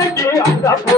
I'm